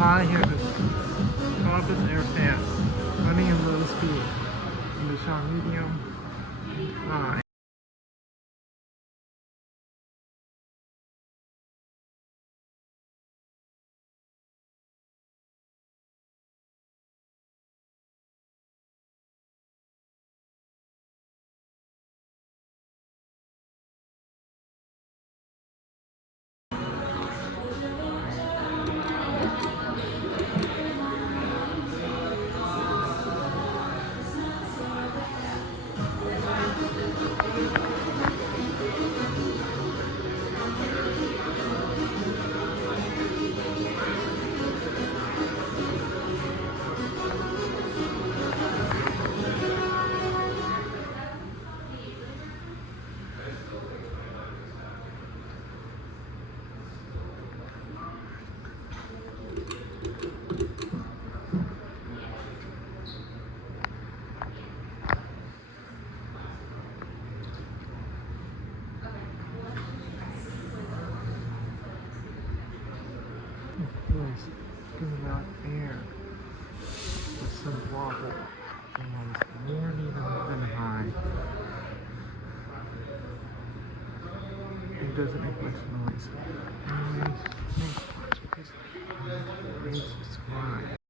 high here, the top is air fast, running at low speed. In the shot medium, high. Place giving out air with some wobble, almost more even than high. It doesn't make much noise. Anyways, thanks for watching. Please subscribe.